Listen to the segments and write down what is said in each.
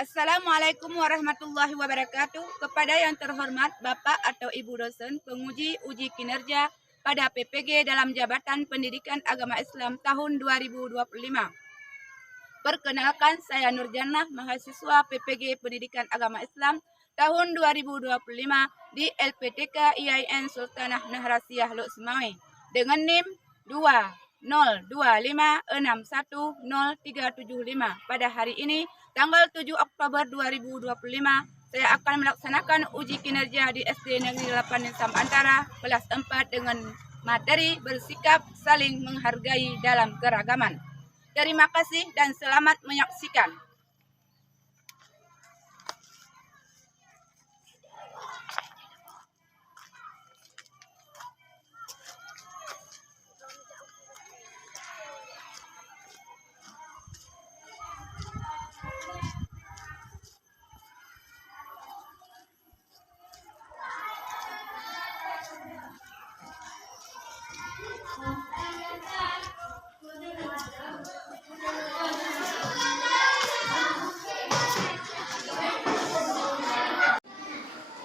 Assalamualaikum warahmatullahi wabarakatuh. Kepada yang terhormat Bapak atau Ibu dosen penguji uji kinerja pada PPG dalam Jabatan Pendidikan Agama Islam tahun 2025. Perkenalkan, saya Nurjannah, mahasiswa PPG Pendidikan Agama Islam tahun 2025 di LPTK IAIN Sultanah Nahrasiyah Luk Semawe dengan NIM 20256100375. Pada hari ini, tanggal 7 Oktober 2025, saya akan melaksanakan uji kinerja di SD Negeri 8 Nisam Antara kelas 4 dengan materi bersikap saling menghargai dalam keragaman. Terima kasih dan selamat menyaksikan.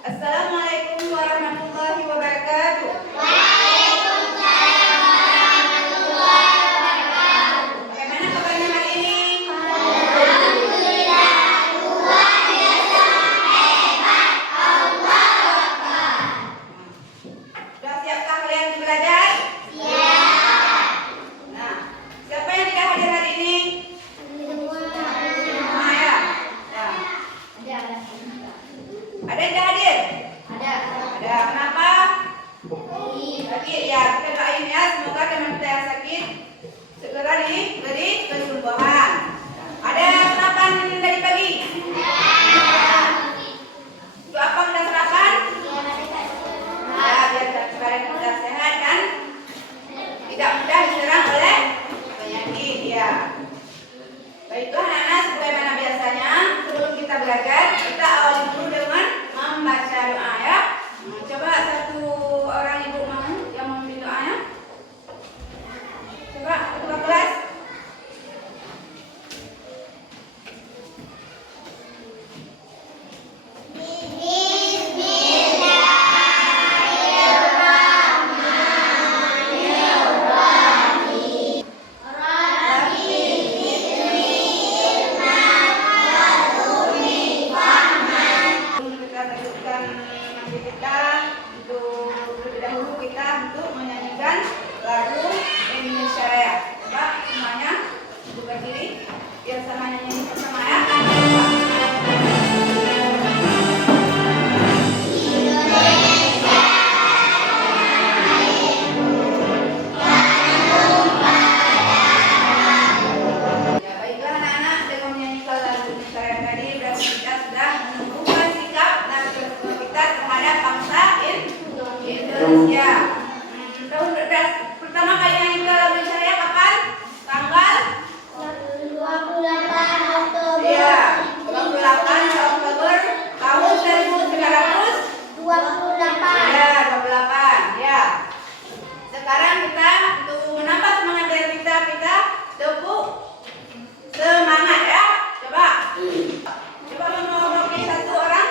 Assalamualaikum warahmatullahi wabarakatuh. Bagaimana kabarnya hari ini? Sudah siapkah kalian belajar? Nah, siapa yang tidak hadir hari ini? Semua ya? Ya. Ada yang tidak hadir? Ada. Kenapa? Sakit ya. Kita doain ya, semoga teman kita yang sakit segera diberi kesembuhan. Ada sarapan dari pagi? Untuk apa kita sarapan? Ya, biar kita sehat dan tidak mudah diserang oleh penyakit ya. Baiklah anak-anak, sebagaimana biasanya sebelum kita belajar, kita awali dulu dengan membaca doa ya. Coba satu orang ibu mau yang memimpin doanya. Coba ketua kelas. Kita lanjutkan nanti kita untuk terlebih dahulu kita untuk menyanyikan lagu Indonesia Raya. Coba semuanya buka diri biar sama nyanyi bersama ya. Ya, baiklah anak-anak, dengan menyanyikan lagu Indonesia Raya tadi berarti kita sudah menunjukkan sikap dan kesetiaan kita terhadap bangsa Indonesia. Tahun pertama kali menyanyikan lagu Indonesia Raya kapan? Tanggal? Iya, 28 Oktober tahun 1928. Ya, 28. Ya. Sekarang kita untuk menambah semangat dari kita tepuk semangat ya. Coba. Coba mewakili satu orang.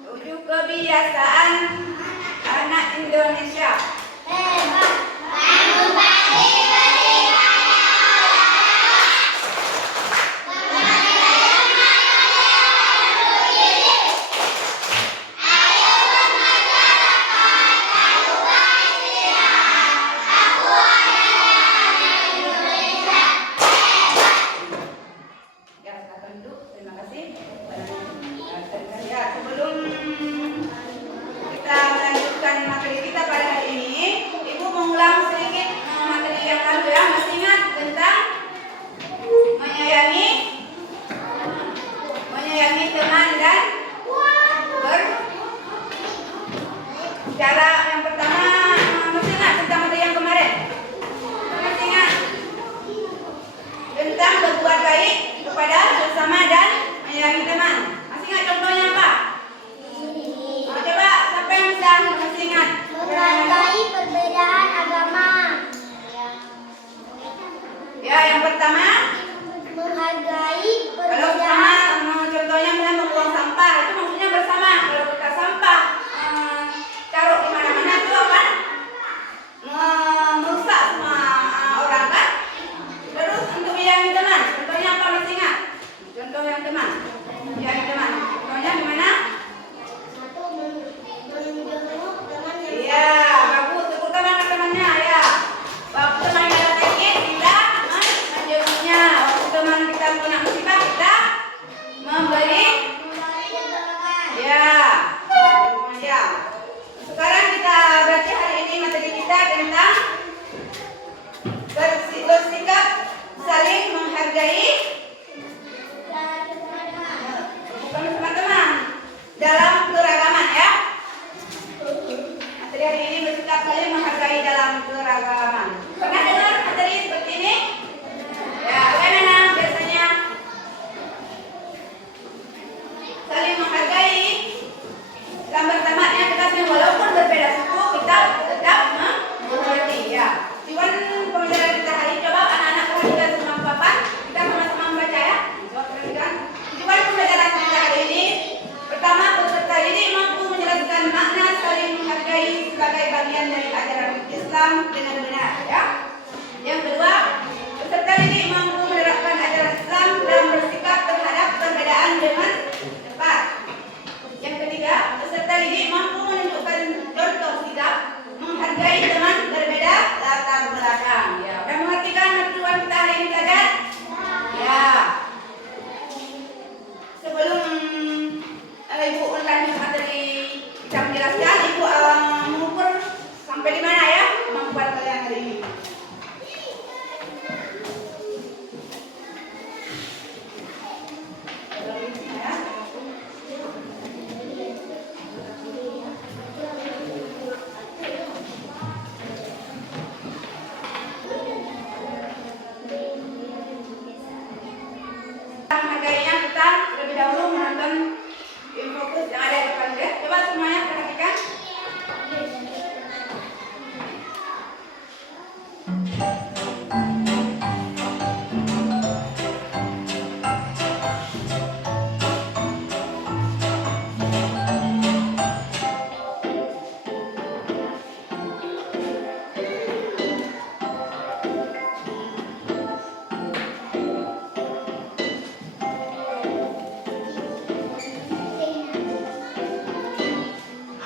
Tujuh kebiasaan anak Indonesia. Ya, silakan duduk. Terima kasih. Ya, sebelum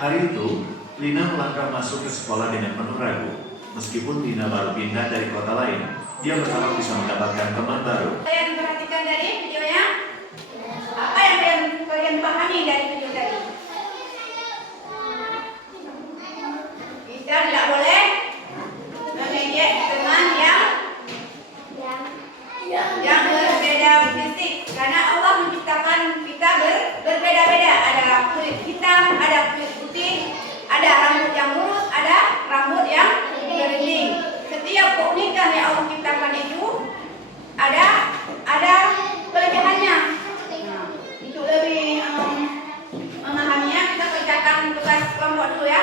Hari itu, Lina melangkah masuk ke sekolah dengan penuh ragu. Meskipun Lina baru pindah dari kota lain, dia berharap bisa mendapatkan teman baru. Kalian perhatikan dari videonya. Apa yang kalian pahami dari video tadi? Kita tidak boleh mengejek teman yang berbeda fisik, karena Allah menciptakan kita berbeda-beda. Ada kulit hitam, ada kulit putih, ada rambut yang lurus, ada rambut yang keriting. Setiap keunikan yang Allah ciptakan itu ada kelebihannya. Untuk lebih memahaminya, kita kerjakan tugas kelompok dulu ya.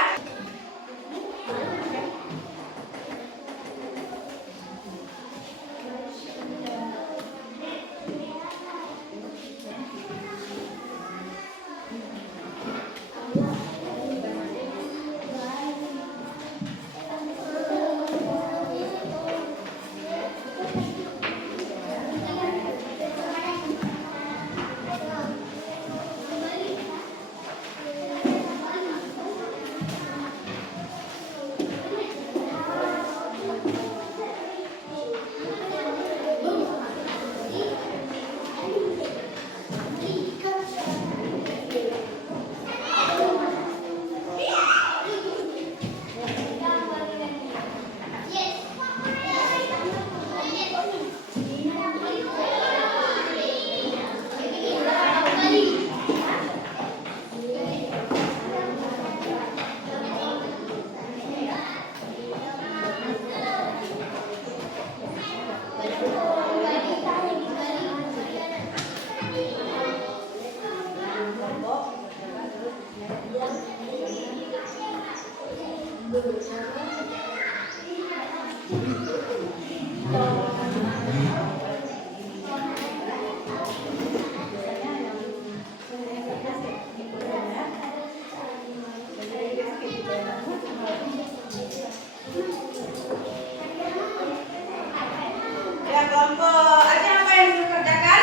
Ya, kelompok Aceh apa yang sudah kerjakan?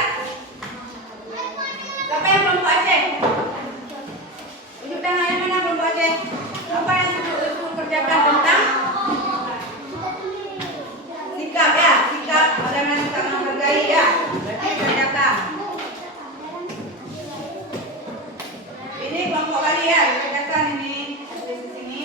Siapa yang kelompok Aceh? Tunjuk tangan yang mana kelompok Aceh? Apa yang sudah kerjakan tentang sikap ya? Sikap, bagaimana sikap menghargai ya? Berarti kerjakan. Ini kelompok kali ya, kerjakan ini. Di sini.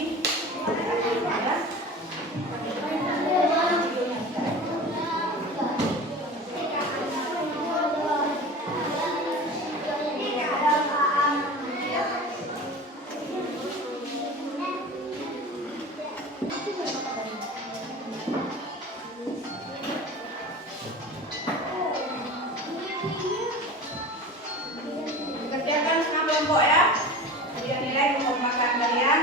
Kerjakan sama kelompok ya. Biar nilai kekompakan kalian.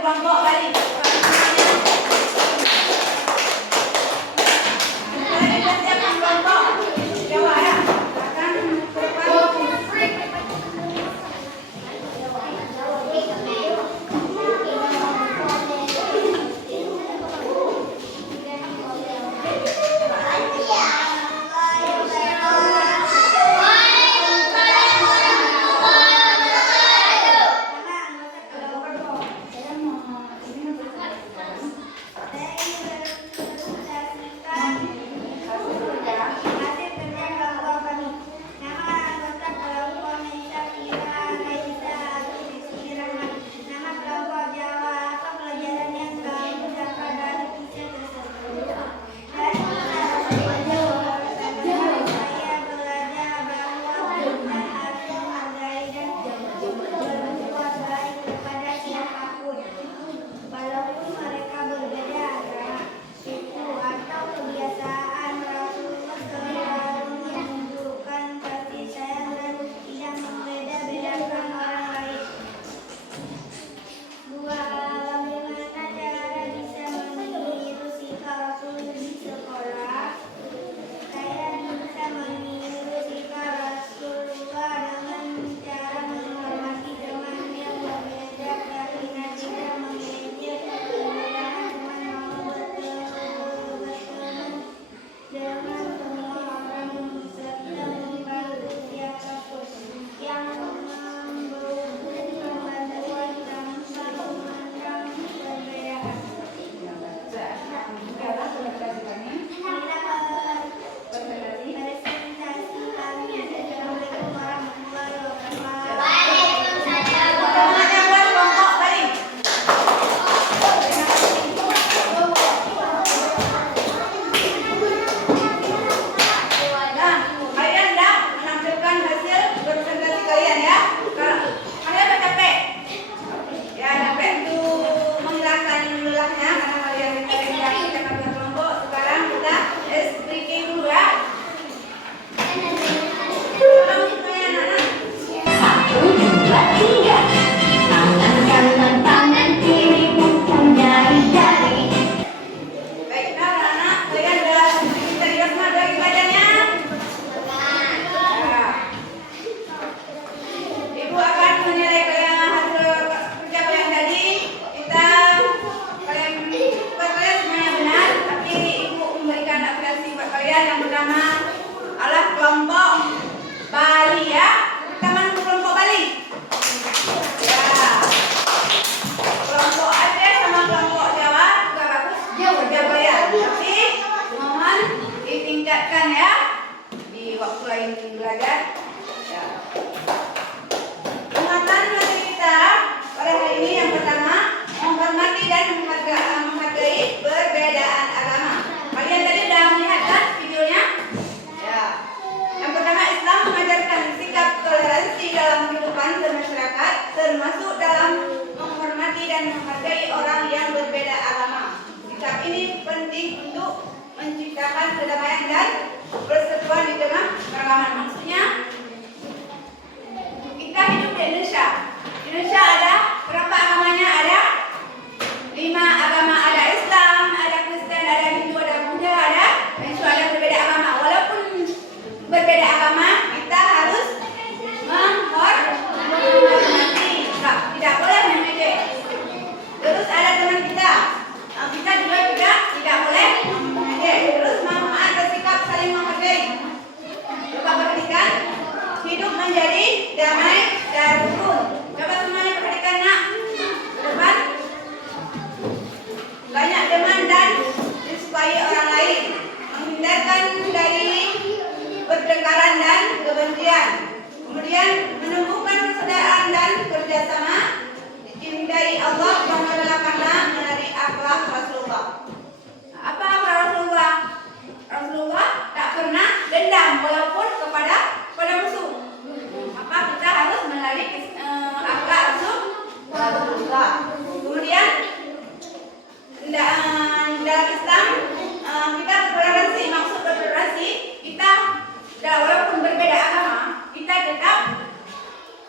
kelompok balik. Siapkan kelompok. Jawa ya. Akan ke depan.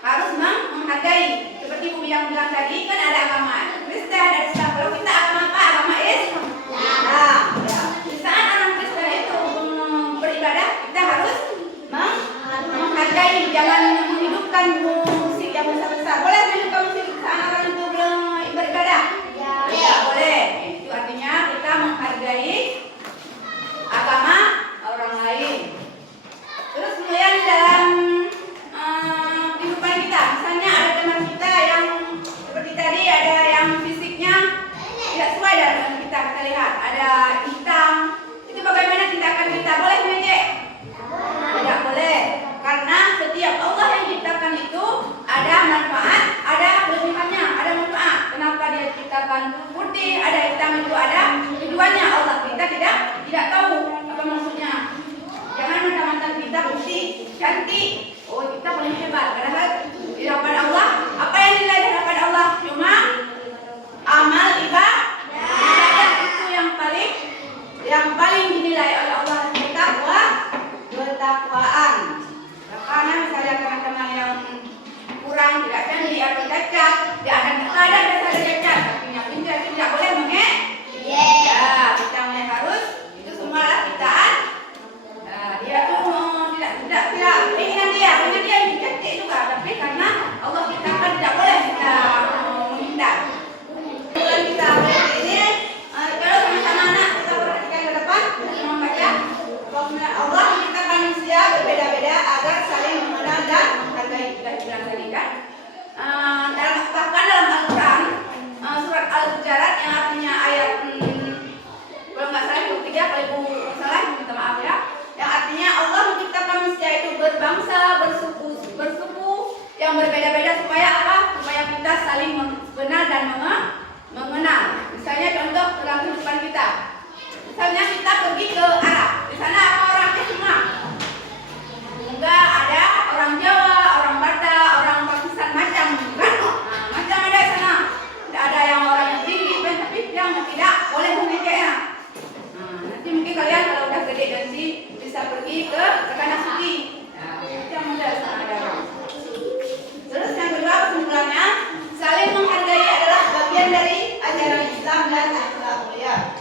Harus menghargai. Seperti Ibu yang bilang tadi, kan ada agama Kristen, putih, ada hitam itu ada keduanya. Allah kita tidak tahu apa maksudnya. Jangan mentang-mentang kita putih, cantik, oh kita paling hebat. Padahal di hadapan Allah, apa yang dinilai di hadapan Allah cuma amal ibadah itu yang paling dinilai oleh Allah ketakwaan. Karena misalnya teman-teman yang kurang tidak cantik atau cacat, dia akan ada cacat, tapi yang pintar itu tidak boleh ya, kita harus itu semua kitaan. Dia tuh tidak keinginan dia yang cantik juga, tapi karena Allah kita kan tidak boleh kita menghindar. Bukan kita ini kalau sama-sama anak kita perhatikan ke depan membaca Allah menciptakan manusia berbeda-beda agar saling mengenal dan menghargai. Kita bilang tadi kan. Bahkan dalam Al-Quran surat Al-Hujurat yang artinya ayat kalau nggak salah 23, kalau ibu salah minta maaf ya, yang artinya Allah menciptakan manusia itu berbangsa, bersuku yang berbeda-beda supaya apa? Supaya kita saling mengenal dan mengenal. Misalnya contoh dalam kehidupan kita. Misalnya kita pergi ke Arab, di sana apa orangnya semua? Enggak, ada orang Jawa, orang Batak, orang Pakistan macam kan? Macam ada di sana. Tidak ada yang orang yang tinggi, tapi yang tidak boleh memikirnya. Nanti mungkin kalian kalau udah gede nanti bisa pergi ke Tanah Suci. Yang muda sana ada orang. Terus yang kedua kesimpulannya, saling menghargai adalah bagian dari ajaran Islam dan akhlak mulia.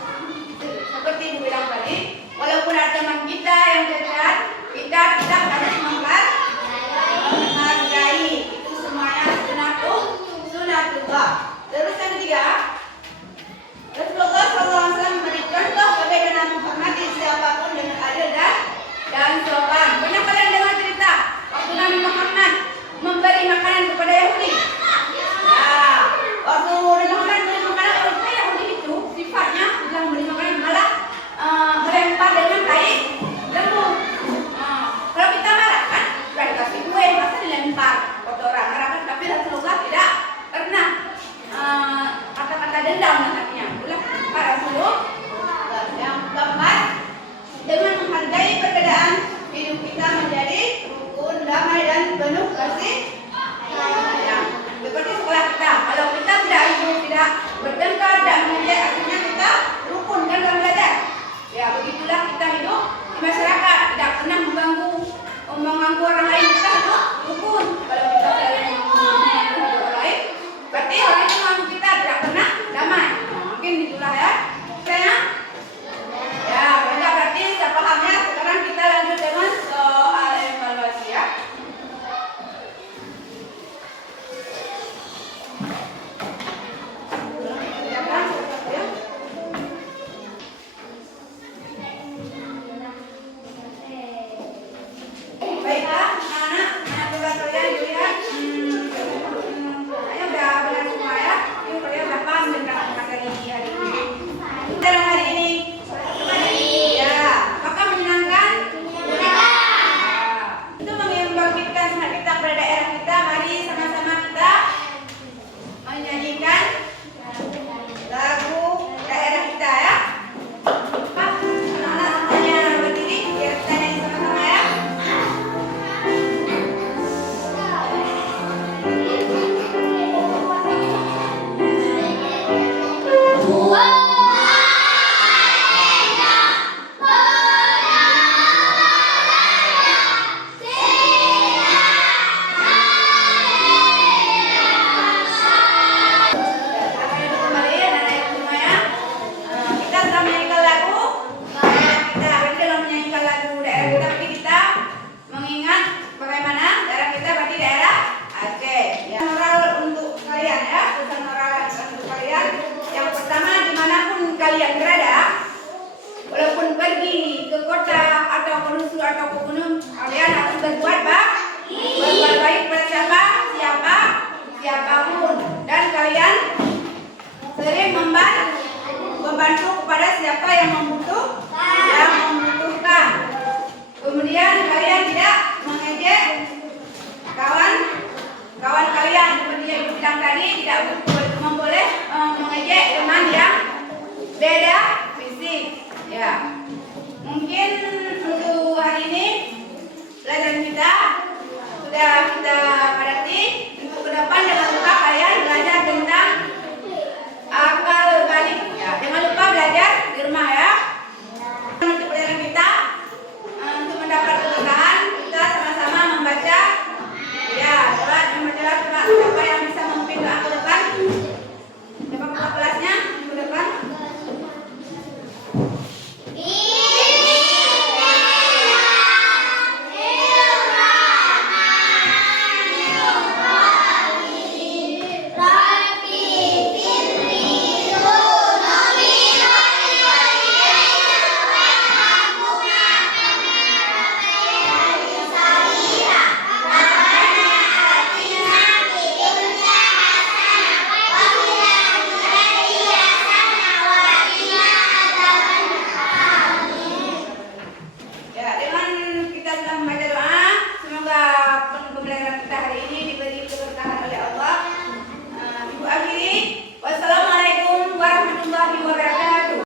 Seperti ibu bilang tadi, walaupun ada teman kita yang cacat, kita harus menghargai. Itu semuanya sunatullah. Terus yang ketiga, Rasulullah SAW memberi contoh bagaimana menghormati siapapun dengan adil dan sopan. Banyak kalian dengar cerita waktu Nabi Muhammad memberi makanan kepada Yahudi. Waktu Nabi Muhammad memberi makanan kepada Yahudi itu sifatnya bilang memberi makanan malah melempar dengan kain lembu. Kalau kita marah kan, sudah dikasih kue masa dilempar kotoran. Marah kan, tapi Rasulullah tidak pernah kata-kata dendam nantinya. Ulah Pak Rasulullah. Yang keempat, dengan menghargai perbedaan hidup kita menjadi rukun, damai dan penuh kasih sayang. Seperti sekolah kita, kalau kita tidak bertengkar dan mengajar, akhirnya kita rukun kan dalam belajar. Ya begitulah kita hidup di masyarakat, tidak pernah mengganggu orang lain, kita hidup rukun. Kalau kita saling mengganggu orang lain, berarti orang itu mengganggu kita, tidak pernah damai. Mungkin itulah ya. Ya, banyak berarti sudah pahamnya. Sekarang kita lanjut dengan soal evaluasi ya. Baiklah, anak-anak, coba kalian lihat. Kayaknya udah benar semua ya. Yuk kalian udah paham tentang materi hari ini. Dalam hari ini, ya, apakah menyenangkan? Itu membangkitkan semangat kita pada daerah kita. Mari sama-sama kita menyanyikan lagu daerah kita ya. Anak-anak semuanya berdiri, biar kita nyanyi sama-sama ya. Kalian berada, walaupun pergi ke kota atau ke dusun atau ke gunung, kalian harus berbuat baik pada siapapun, dan kalian sering membantu kepada siapa yang membutuhkan. Kemudian kalian tidak mengejek kawan kalian seperti yang bilang tadi, tidak boleh mengejek teman yang beda fisik. Ya, mungkin untuk hari ini pelajaran kita sudah kita pada